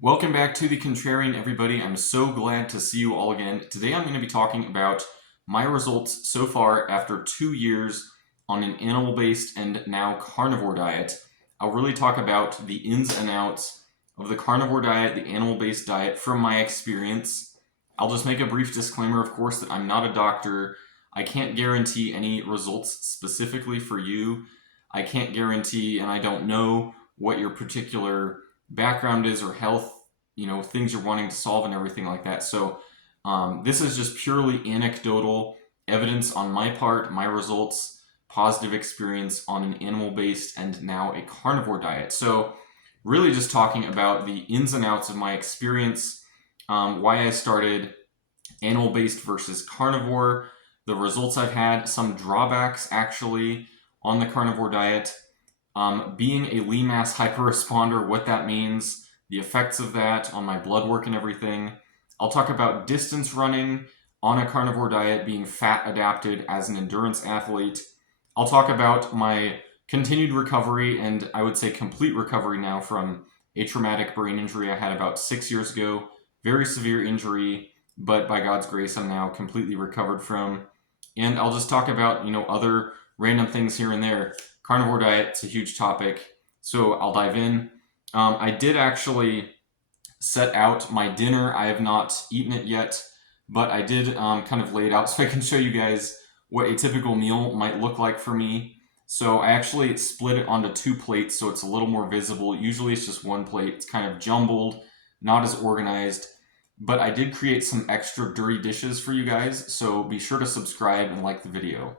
Welcome back to The Contrarian, everybody. I'm so glad to see you all again. Today I'm going to be talking about my results so far after 2 years on an animal-based and now carnivore diet. I'll really talk about the ins and outs of the carnivore diet, the animal-based diet from my experience. I'll just make a brief disclaimer, of course, that I'm not a doctor. I can't guarantee any results specifically for you. I can't guarantee, and I don't know what your particular background is or health, things you're wanting to solve and everything like that. So this is just purely anecdotal evidence on my part, my results, positive experience on an animal-based and now a carnivore diet. So really just talking about the ins and outs of my experience, why I started animal-based versus carnivore, the results I've had, some drawbacks actually on the carnivore diet, being a lean mass hyperresponder, what that means, the effects of that on my blood work and everything. I'll talk about distance running on a carnivore diet, being fat adapted as an endurance athlete. I'll talk about my continued recovery and I would say complete recovery now from a traumatic brain injury I had about 6 years ago. Very severe injury, but by God's grace, I'm now completely recovered from. And I'll just talk about, other random things here and there. Carnivore diet, it's a huge topic, so I'll dive in. I did actually set out my dinner. I have not eaten it yet, but I did kind of lay it out so I can show you guys what a typical meal might look like for me. So I actually split it onto 2 plates so it's a little more visible. Usually it's just 1 plate. It's kind of jumbled, not as organized, but I did create some extra dirty dishes for you guys, so be sure to subscribe and like the video.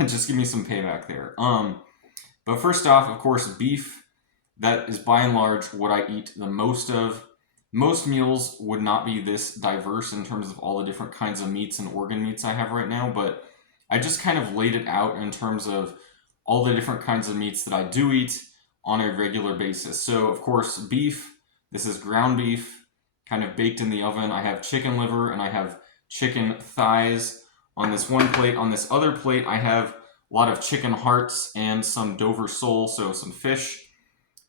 Just give me some payback there. But first off, of course, beef. That is by and large what I eat the most of. Most meals would not be this diverse in terms of all the different kinds of meats and organ meats I have right now, but I just kind of laid it out in terms of all the different kinds of meats that I do eat on a regular basis. So, of course, beef. This is ground beef, kind of baked in the oven. I have chicken liver and I have chicken thighs on this one plate. On this other plate, I have a lot of chicken hearts and some Dover sole, so some fish.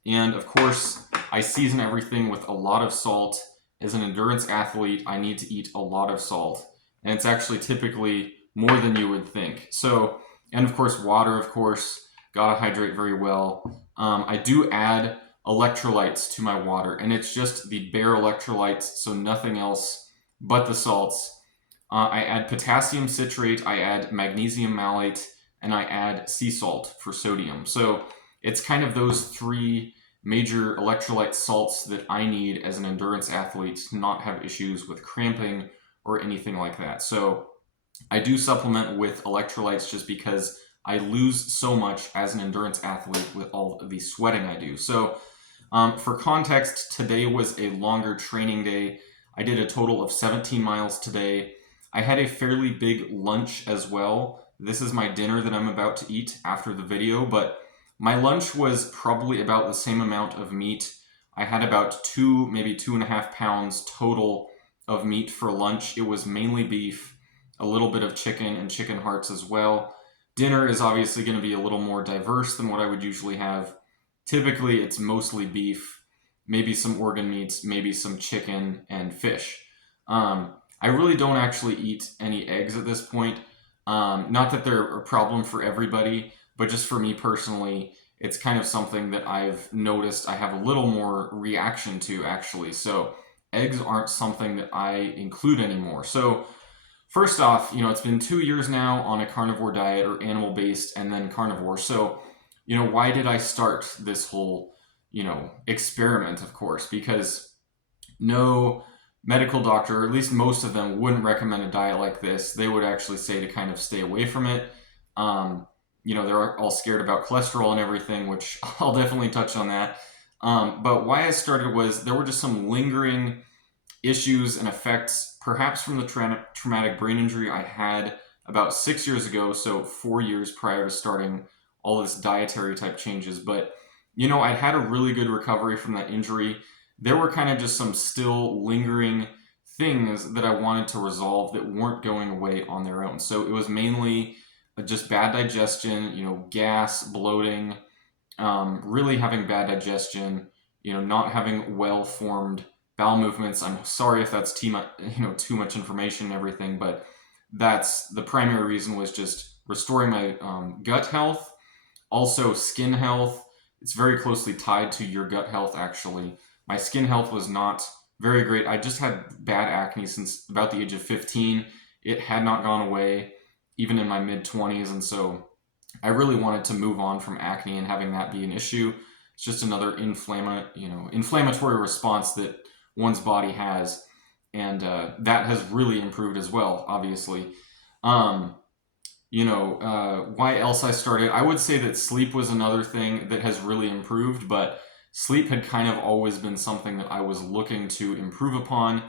And of course, I season everything with a lot of salt. As an endurance athlete, I need to eat a lot of salt. And it's actually typically more than you would think. So, and of course, water, of course, gotta hydrate very well. I do add electrolytes to my water, and it's just the bare electrolytes, so nothing else but the salts. I add potassium citrate, I add magnesium malate, and I add sea salt for sodium. So it's kind of those 3 major electrolyte salts that I need as an endurance athlete to not have issues with cramping or anything like that. So I do supplement with electrolytes just because I lose so much as an endurance athlete with all the sweating I do. So for context, today was a longer training day. I did a total of 17 miles today. I had a fairly big lunch as well. This is my dinner that I'm about to eat after the video, but my lunch was probably about the same amount of meat. I had about 2, maybe 2.5 pounds total of meat for lunch. It was mainly beef, a little bit of chicken and chicken hearts as well. Dinner is obviously going to be a little more diverse than what I would usually have. Typically, it's mostly beef, maybe some organ meats, maybe some chicken and fish. I really don't actually eat any eggs at this point. Not that they're a problem for everybody, but just for me personally, it's kind of something that I've noticed I have a little more reaction to actually. So eggs aren't something that I include anymore. So first off, it's been 2 years now on a carnivore diet or animal-based and then carnivore. So, why did I start this whole, experiment, of course? Because no medical doctor, or at least most of them, wouldn't recommend a diet like this. They would actually say to kind of stay away from it. They're all scared about cholesterol and everything, which I'll definitely touch on that. But why I started was there were just some lingering issues and effects, perhaps from the traumatic brain injury I had about 6 years ago, so 4 years prior to starting all this dietary type changes. But, I'd had a really good recovery from that injury. There were kind of just some still lingering things that I wanted to resolve that weren't going away on their own. So it was mainly just bad digestion, gas, bloating, really having bad digestion, not having well-formed bowel movements. I'm sorry if that's too much, too much information and everything, but that's the primary reason, was just restoring my gut health, also skin health. It's very closely tied to your gut health, actually. My skin health was not very great. I just had bad acne since about the age of 15. It had not gone away, even in my mid 20s, and so I really wanted to move on from acne and having that be an issue. It's just another inflammatory response that one's body has, and that has really improved as well, obviously. Um, why else I started? I would say that sleep was another thing that has really improved, but sleep had kind of always been something that I was looking to improve upon.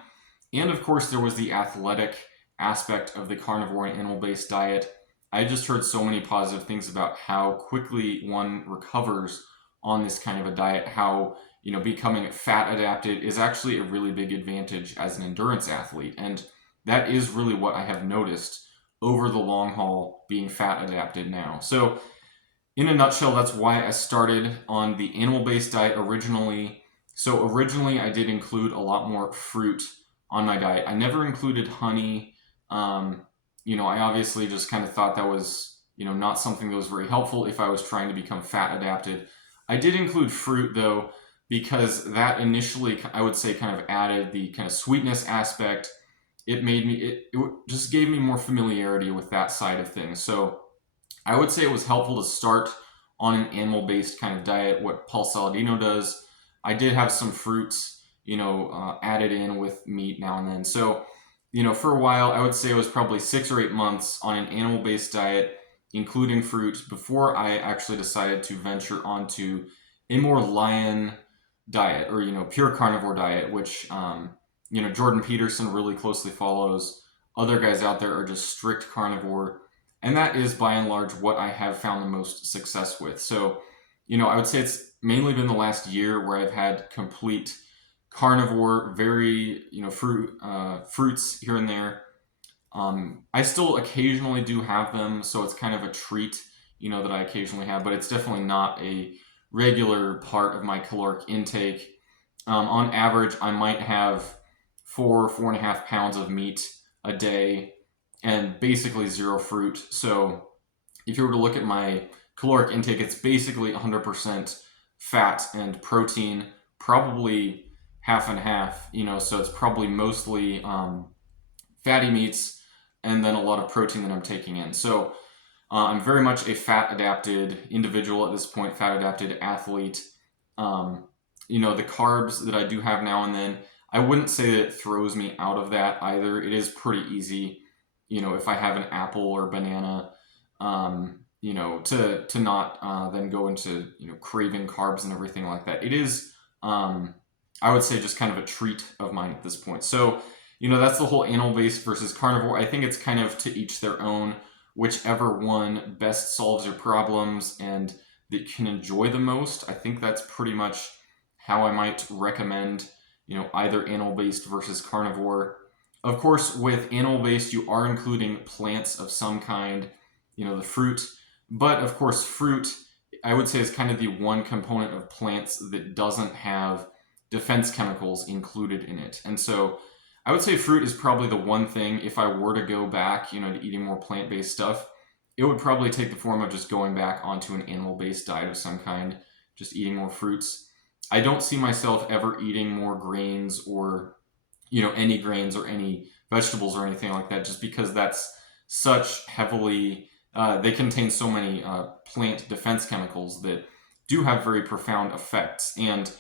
And of course, there was the athletic aspect of the carnivore and animal-based diet. I just heard so many positive things about how quickly one recovers on this kind of a diet, how becoming fat adapted is actually a really big advantage as an endurance athlete. And that is really what I have noticed over the long haul, being fat adapted now. So in a nutshell, that's why I started on the animal-based diet originally. So originally I did include a lot more fruit on my diet. I never included honey. I obviously just kind of thought that was, not something that was very helpful if I was trying to become fat adapted. I did include fruit though, because that initially, I would say, kind of added the kind of sweetness aspect. It just gave me more familiarity with that side of things. So I would say it was helpful to start on an animal-based kind of diet, what Paul Saladino does. I did have some fruits, added in with meat now and then. So, for a while, I would say it was probably 6 or 8 months on an animal-based diet, including fruit, before I actually decided to venture onto a more lion diet, or, pure carnivore diet, which, Jordan Peterson really closely follows. Other guys out there are just strict carnivore. And that is by and large what I have found the most success with. So, I would say it's mainly been the last year where I've had complete carnivore, very, fruits here and there. I still occasionally do have them, so it's kind of a treat, that I occasionally have, but it's definitely not a regular part of my caloric intake. On average, I might have 4.5 pounds of meat a day and basically zero fruit. So if you were to look at my caloric intake, it's basically 100% fat and protein, probably half and half, so it's probably mostly fatty meats and then a lot of protein that I'm taking in. So I'm very much a fat adapted individual at this point, fat adapted athlete. The carbs that I do have now and then, I wouldn't say that it throws me out of that either. It is pretty easy, if I have an apple or banana, to not then go into, craving carbs and everything like that. It is, I would say, just kind of a treat of mine at this point. So, that's the whole animal-based versus carnivore. I think it's kind of to each their own, whichever one best solves your problems and that can enjoy the most. I think that's pretty much how I might recommend, either animal-based versus carnivore. Of course, with animal-based, you are including plants of some kind, the fruit. But of course, fruit, I would say, is kind of the one component of plants that doesn't have defense chemicals included in it. And so I would say fruit is probably the one thing, if I were to go back, to eating more plant-based stuff, it would probably take the form of just going back onto an animal-based diet of some kind, just eating more fruits. I don't see myself ever eating more grains or, any grains or any vegetables or anything like that, just because that's such heavily, they contain so many plant defense chemicals that do have very profound effects. And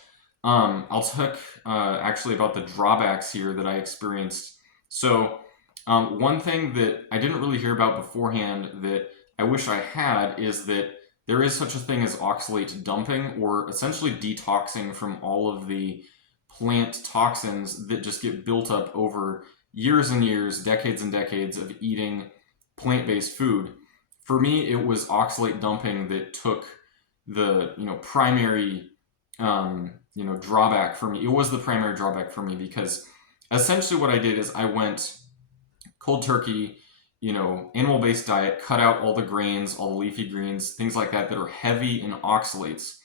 I'll talk actually about the drawbacks here that I experienced. So one thing that I didn't really hear about beforehand that I wish I had is that there is such a thing as oxalate dumping, or essentially detoxing from all of the plant toxins that just get built up over years and years, decades and decades of eating plant-based food. For me, it was oxalate dumping that took the primary drawback for me. It was the primary drawback for me, because essentially what I did is I went cold turkey, animal-based diet, cut out all the grains, all the leafy greens, things like that are heavy in oxalates.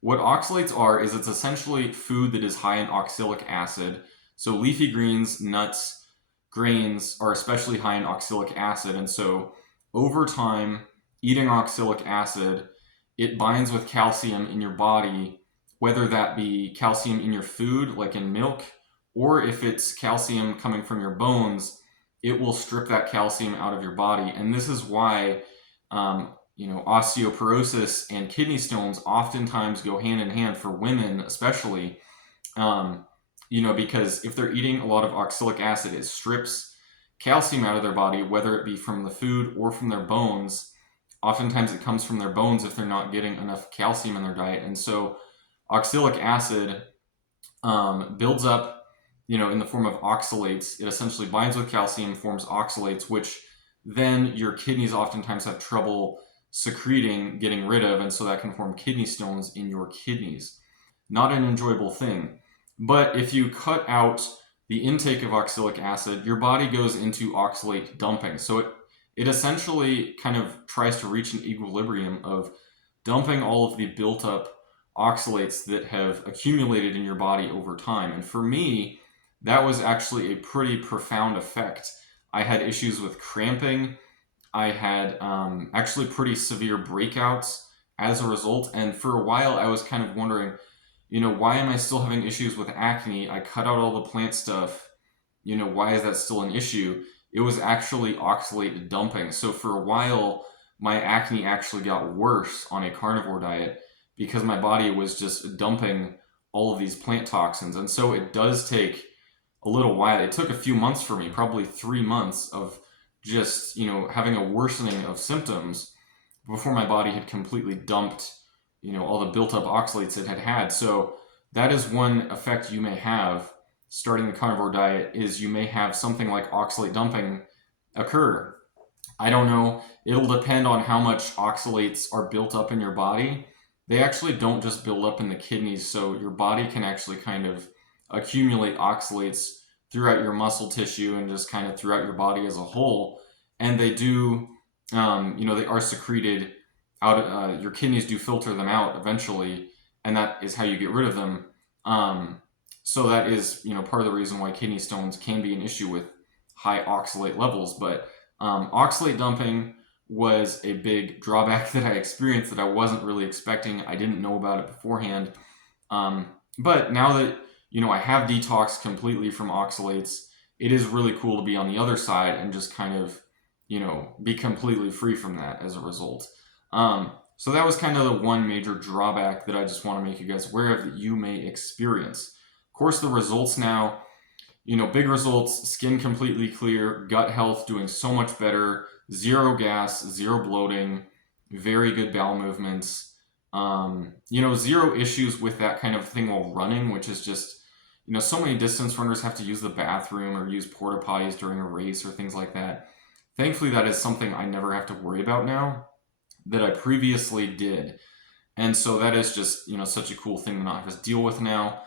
What oxalates are is it's essentially food that is high in oxalic acid. So leafy greens, nuts, grains are especially high in oxalic acid. And so over time, eating oxalic acid, it binds with calcium in your body, whether that be calcium in your food, like in milk, or if it's calcium coming from your bones, it will strip that calcium out of your body. And this is why osteoporosis and kidney stones oftentimes go hand in hand for women, especially, because if they're eating a lot of oxalic acid, it strips calcium out of their body, whether it be from the food or from their bones. Oftentimes it comes from their bones if they're not getting enough calcium in their diet. And so oxalic acid builds up, in the form of oxalates. It essentially binds with calcium, forms oxalates, which then your kidneys oftentimes have trouble secreting, getting rid of, and so that can form kidney stones in your kidneys. Not an enjoyable thing. But if you cut out the intake of oxalic acid, your body goes into oxalate dumping. So it essentially kind of tries to reach an equilibrium of dumping all of the built up oxalates that have accumulated in your body over time. And for me, that was actually a pretty profound effect. I had issues with cramping. I had actually pretty severe breakouts as a result. And for a while, I was kind of wondering, why am I still having issues with acne? I cut out all the plant stuff. Why is that still an issue? It was actually oxalate dumping. So for a while, my acne actually got worse on a carnivore diet because my body was just dumping all of these plant toxins. And so it does take a little while. It took a few months for me, probably 3 months of just, having a worsening of symptoms before my body had completely dumped, all the built up oxalates it had had. So that is one effect you may have starting the carnivore diet, is you may have something like oxalate dumping occur. I don't know. It'll depend on how much oxalates are built up in your body. They actually don't just build up in the kidneys, so your body can actually kind of accumulate oxalates throughout your muscle tissue and just kind of throughout your body as a whole. And they do, they are secreted out. Your kidneys do filter them out eventually, and that is how you get rid of them. So that is, part of the reason why kidney stones can be an issue with high oxalate levels. But oxalate dumping was a big drawback that I experienced that I wasn't really expecting. I didn't know about it beforehand. But now that, I have detoxed completely from oxalates, it is really cool to be on the other side and just kind of, be completely free from that as a result. So that was kind of the one major drawback that I just want to make you guys aware of that you may experience. Of course, the results now, big results: skin completely clear, gut health doing so much better, zero gas, zero bloating, very good bowel movements, zero issues with that kind of thing while running, which is just, so many distance runners have to use the bathroom or use porta potties during a race or things like that. Thankfully, that is something I never have to worry about now that I previously did. And so that is just, such a cool thing to not have to deal with now.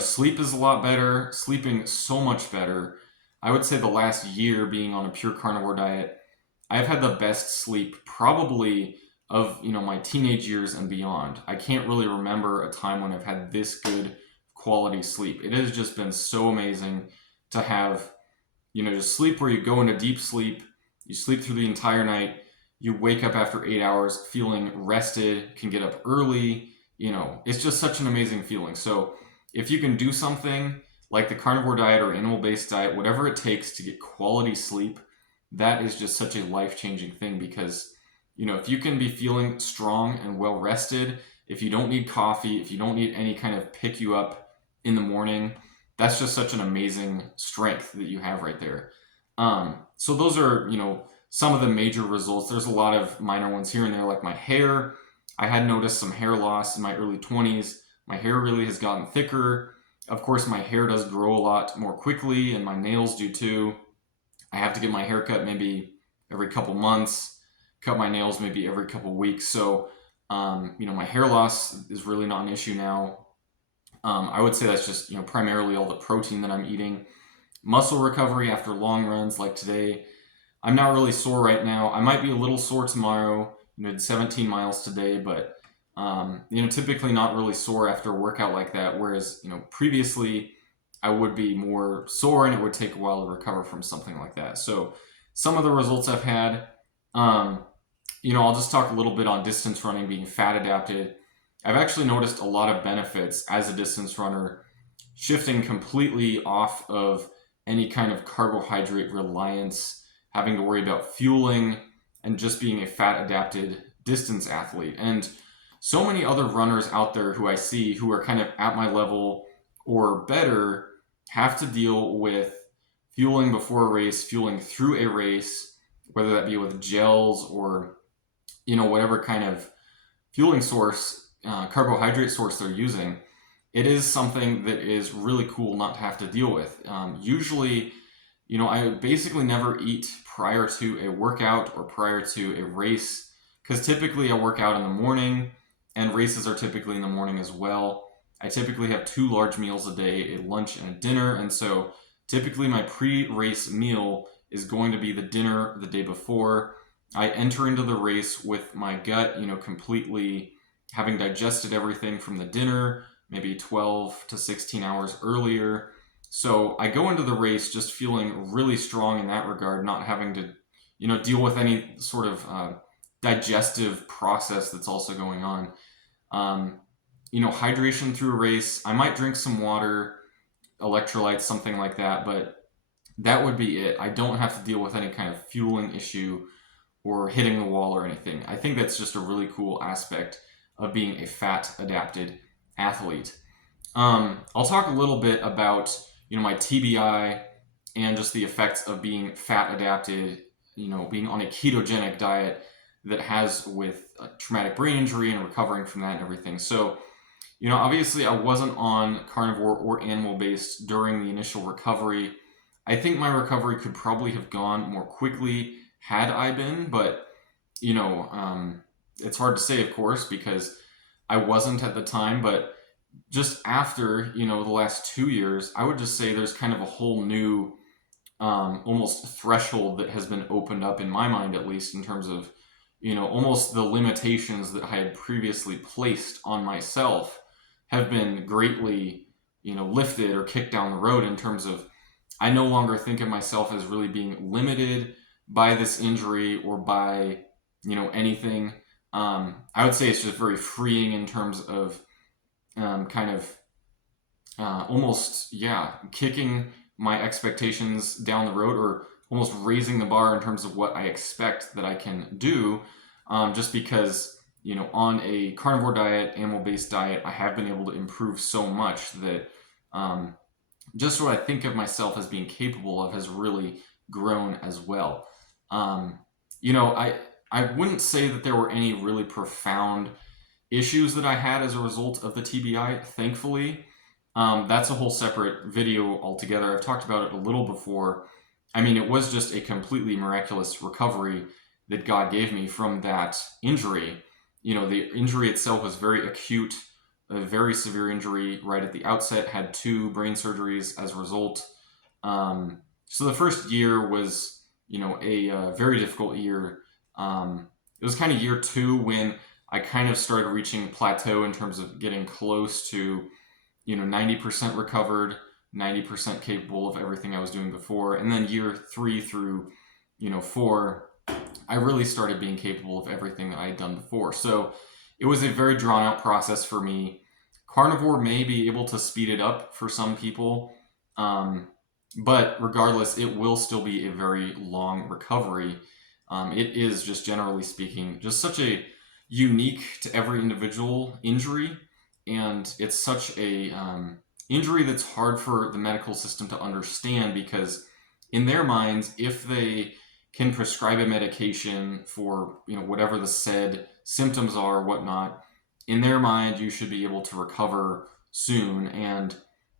Sleep is a lot better, sleeping so much better. I would say the last year being on a pure carnivore diet, I've had the best sleep probably of, my teenage years and beyond. I can't really remember a time when I've had this good quality sleep. It has just been so amazing to have, just sleep where you go into deep sleep, you sleep through the entire night, you wake up after 8 hours feeling rested, can get up early, it's just such an amazing feeling. So if you can do something like the carnivore diet or animal-based diet, whatever it takes to get quality sleep, that is just such a life-changing thing because, if you can be feeling strong and well-rested, if you don't need coffee, if you don't need any kind of pick you up in the morning, that's just such an amazing strength that you have right there. So those are, some of the major results. There's a lot of minor ones here and there, like my hair. I had noticed some hair loss in my early 20s. My hair really has gotten thicker. Of course, my hair does grow a lot more quickly, and my nails do too. I have to get my hair cut maybe every couple months, cut my nails maybe every couple weeks. So, my hair loss is really not an issue now. I would say that's just, primarily all the protein that I'm eating. Muscle recovery after long runs like today. I'm not really sore right now. I might be a little sore tomorrow. Did 17 miles today, but Typically not really sore after a workout like that, whereas, previously I would be more sore and it would take a while to recover from something like that. So some of the results I've had, um, I'll just talk a little bit on distance running being fat adapted. I've actually noticed a lot of benefits as a distance runner, shifting completely off of any kind of carbohydrate reliance, having to worry about fueling, and just being a fat adapted distance athlete. And so many other runners out there who I see who are kind of at my level or better have to deal with fueling before a race, fueling through a race, whether that be with gels or whatever kind of fueling source, carbohydrate source they're using. It is something that is really cool not to have to deal with. Usually, I basically never eat prior to a workout or prior to a race, because typically I work out in the morning and races are typically in the morning as well. I typically have 2 large meals a day, a lunch and a dinner, and so typically my pre-race meal is going to be the dinner the day before. I enter into the race with my gut, completely having digested everything from the dinner, maybe 12 to 16 hours earlier. So I go into the race just feeling really strong in that regard, not having to, deal with any sort of digestive process that's also going on. Hydration through a race, I might drink some water, electrolytes, something like that, but that would be it. I don't have to deal with any kind of fueling issue or hitting the wall or anything. I think that's just a really cool aspect of being a fat adapted athlete. I'll talk a little bit about my TBI and just the effects of being fat adapted, being on a ketogenic diet that has with traumatic brain injury and recovering from that and everything. So, obviously I wasn't on carnivore or animal based during the initial recovery. I think my recovery could probably have gone more quickly had I been, but it's hard to say, of course, because I wasn't at the time. But just after the last 2 years, I would just say there's kind of a whole new almost threshold that has been opened up in my mind, at least in terms of almost the limitations that I had previously placed on myself have been greatly lifted or kicked down the road, in terms of I no longer think of myself as really being limited by this injury or by anything. I would say it's just very freeing in terms of kind of almost kicking my expectations down the road, or almost raising the bar in terms of what I expect that I can do, just because on a carnivore diet, animal-based diet, I have been able to improve so much that just what I think of myself as being capable of has really grown as well. I wouldn't say that there were any really profound issues that I had as a result of the TBI, thankfully. That's a whole separate video altogether. I've talked about it a little before. I mean, it was just a completely miraculous recovery that God gave me from that injury. The injury itself was very acute, a very severe injury right at the outset, had 2 brain surgeries as a result. So the first year was, a very difficult year. It was kind of year 2 when I kind of started reaching plateau in terms of getting close to, 90% recovered, 90% capable of everything I was doing before. And then year 3 through, 4, I really started being capable of everything that I had done before. So it was a very drawn out process for me. Carnivore may be able to speed it up for some people. But regardless, it will still be a very long recovery. It is, just generally speaking, just such a unique to every individual injury. And it's such a injury that's hard for the medical system to understand, because in their minds, if they can prescribe a medication for whatever the said symptoms are or whatnot, in their mind you should be able to recover soon. And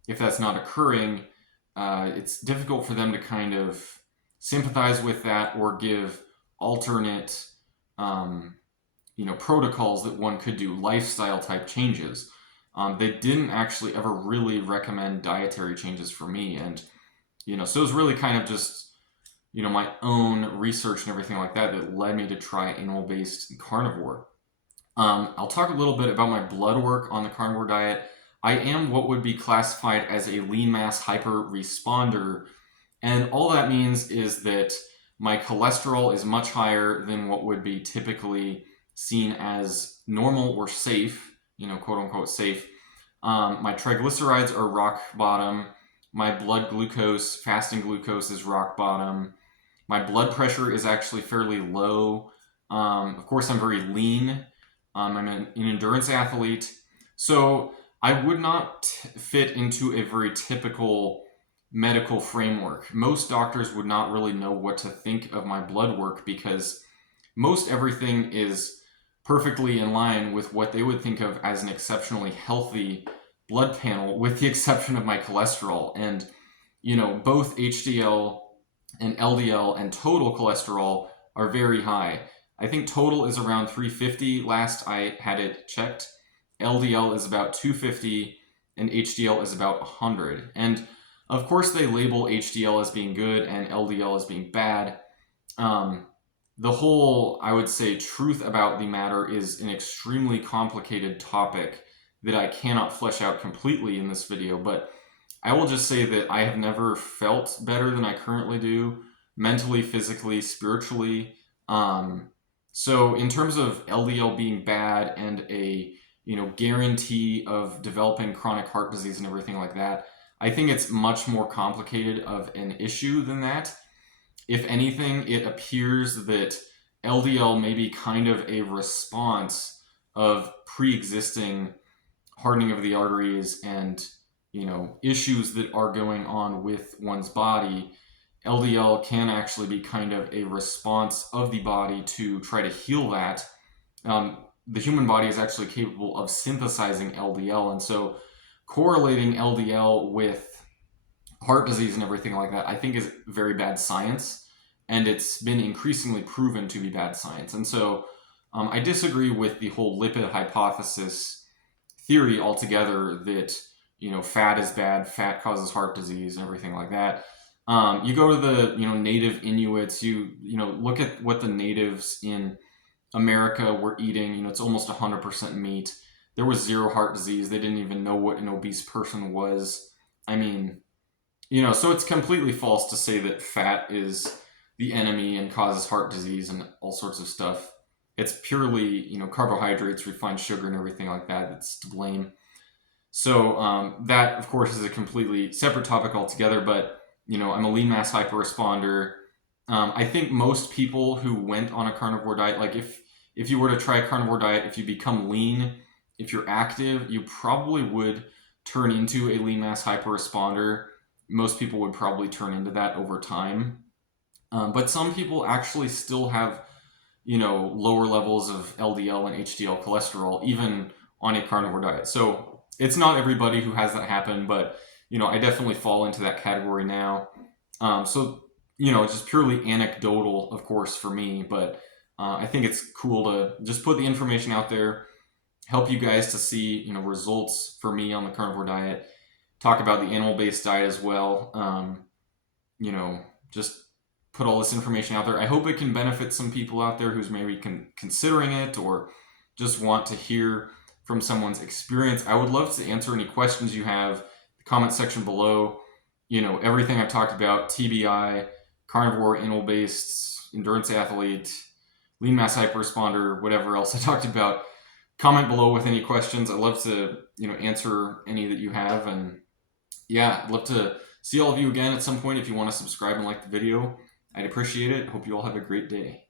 if that's not occurring, it's difficult for them to kind of sympathize with that or give alternate protocols that one could do, lifestyle type changes. They didn't actually ever really recommend dietary changes for me. And so it was really kind of just my own research and everything like that that led me to try animal-based carnivore. I'll talk a little bit about my blood work on the carnivore diet. I am what would be classified as a lean mass hyper responder, and all that means is that my cholesterol is much higher than what would be typically seen as normal or safe, quote unquote safe. My triglycerides are rock bottom. My blood glucose, fasting glucose, is rock bottom. My blood pressure is actually fairly low. Of course, I'm very lean. I'm an endurance athlete. So I would not fit into a very typical medical framework. Most doctors would not really know what to think of my blood work because most everything is perfectly in line with what they would think of as an exceptionally healthy blood panel, with the exception of my cholesterol. And, both HDL and LDL and total cholesterol are very high. I think total is around 350 last I had it checked. LDL is about 250 and HDL is about 100. And of course they label HDL as being good and LDL as being bad. The whole, I would say, truth about the matter is an extremely complicated topic that I cannot flesh out completely in this video, but I will just say that I have never felt better than I currently do, mentally, physically, spiritually. So in terms of LDL being bad and a guarantee of developing chronic heart disease and everything like that, I think it's much more complicated of an issue than that. If anything, it appears that LDL may be kind of a response of pre-existing hardening of the arteries and issues that are going on with one's body. LDL can actually be kind of a response of the body to try to heal that. The human body is actually capable of synthesizing LDL, and so correlating LDL with heart disease and everything like that, I think, is very bad science, and it's been increasingly proven to be bad science. And so I disagree with the whole lipid hypothesis theory altogether that fat is bad, fat causes heart disease and everything like that. You go to the native Inuits, you look at what the natives in America were eating. It's almost 100% meat. There was zero heart disease. They didn't even know what an obese person was. I mean, so it's completely false to say that fat is the enemy and causes heart disease and all sorts of stuff. It's purely, carbohydrates, refined sugar, and everything like that that's to blame. So that, of course, is a completely separate topic altogether, but, I'm a lean mass hyperresponder. I think most people who went on a carnivore diet, like if you were to try a carnivore diet, if you become lean, if you're active, you probably would turn into a lean mass hyperresponder. Most people would probably turn into that over time. But some people actually still have, lower levels of LDL and HDL cholesterol, even on a carnivore diet. So it's not everybody who has that happen, but, I definitely fall into that category now. So, it's just purely anecdotal, of course, for me, but I think it's cool to just put the information out there, help you guys to see, results for me on the carnivore diet, talk about the animal-based diet as well. Just put all this information out there. I hope it can benefit some people out there who's maybe considering it or just want to hear from someone's experience. I would love to answer any questions you have. The comment section below. Everything I've talked about: TBI, carnivore, animal-based, endurance athlete, lean mass hyperresponder, whatever else I talked about. Comment below with any questions. I'd love to answer any that you have, and yeah, I'd love to see all of you again at some point. If you want to subscribe and like the video, I'd appreciate it. Hope you all have a great day.